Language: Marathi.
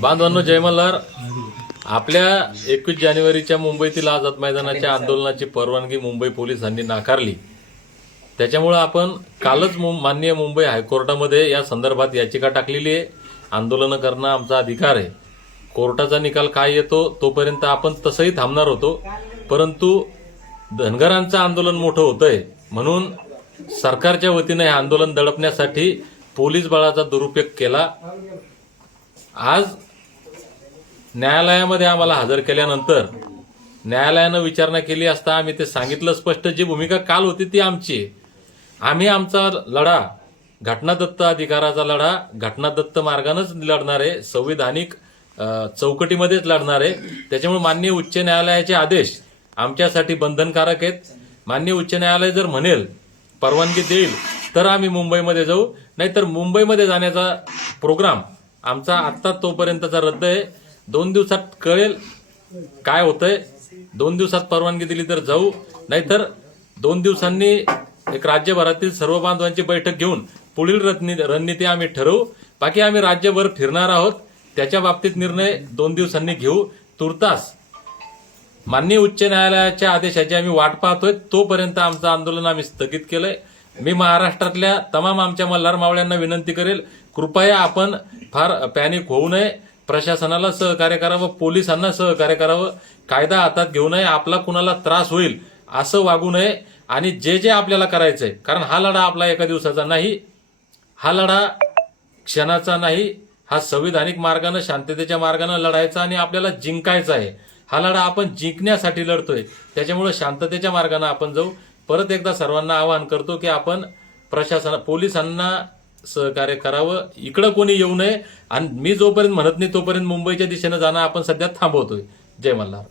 बांधवांनो जय मल्हार. आपल्या एकवीस जानेवारीच्या मुंबईतील आझाद मैदानाच्या आंदोलनाची परवानगी मुंबई पोलिसांनी नाकारली. त्याच्यामुळं आपण कालच माननीय मुंबई हायकोर्टामध्ये या संदर्भात याचिका टाकलेली आहे. आंदोलनं करणं आमचा अधिकार आहे. कोर्टाचा निकाल काय येतो तोपर्यंत आपण तसंही थांबणार होतो. परंतु धनगरांचं आंदोलन मोठं होतंय. म्हणून सरकारच्या वतीनं हे आंदोलन दडपण्यासाठी पोलीस बळाचा दुरुपयोग केला. आज न्यायालयामध्ये आम्हाला हजर केल्यानंतर न्यायालयानं विचारणा केली असता आम्ही ते सांगितलं स्पष्ट. जी भूमिका काल होती ती आमची आम्ही आमचा लढा घटनादत्त अधिकाराचा लढा घटनादत्त मार्गानंच लढणार आहे. संविधानिक चौकटीमध्येच लढणार आहे. त्याच्यामुळे माननीय उच्च न्यायालयाचे आदेश आमच्यासाठी बंधनकारक आहेत. माननीय उच्च न्यायालय जर म्हणेल परवानगी देईल तर आम्ही मुंबईमध्ये जाऊ. नाहीतर मुंबईमध्ये जाण्याचा प्रोग्राम आमचा आत्ता तोपर्यंतचा रद्द आहे. दोन दिवसात कळेल काय होतंय. दोन दिवसात परवानगी दिली तर जाऊ. नाहीतर दोन दिवसांनी एक राज्यभरातील सर्व बांधवांची बैठक घेऊन पुढील रणनीती आम्ही ठरवू. बाकी आम्ही राज्यभर फिरणार आहोत. त्याच्या बाबतीत निर्णय दोन दिवसांनी घेऊ. तुर्तास माननीय उच्च न्यायालयाच्या आदेशाची आम्ही वाट पाहतोय. तोपर्यंत आमचं आंदोलन आम्ही स्थगित केलंय. मी महाराष्ट्रातल्या तमाम आमच्या मल्हार मावळ्यांना विनंती करेल कृपया आपण फार पॅनिक होऊ नये प्रशासनाला सहकार्य करावं पोलिसांना सहकार्य करावं कायदा हातात घेऊ नये आपला कुणाला त्रास होईल असं वागू नये आणि जे जे आपल्याला करायचंय कारण हा लढा आपला एका दिवसाचा नाही हा लढा क्षणाचा नाही हा संविधानिक मार्गानं शांततेच्या मार्गानं लढायचा आणि आपल्याला जिंकायचा आहे. हा लढा आपण जिंकण्यासाठी लढतोय त्याच्यामुळे शांततेच्या मार्गानं आपण जाऊ परत एकदा सर्वांना आवाहन करतो की आपण प्रशासन पोलिसांना सहकार्य करावं. इकडं कोणी येऊ नये. आणि मी जोपर्यंत म्हणत नाही तोपर्यंत मुंबईच्या दिशेनं जाणं आपण सध्या थांबवतोय. जय मल्हार.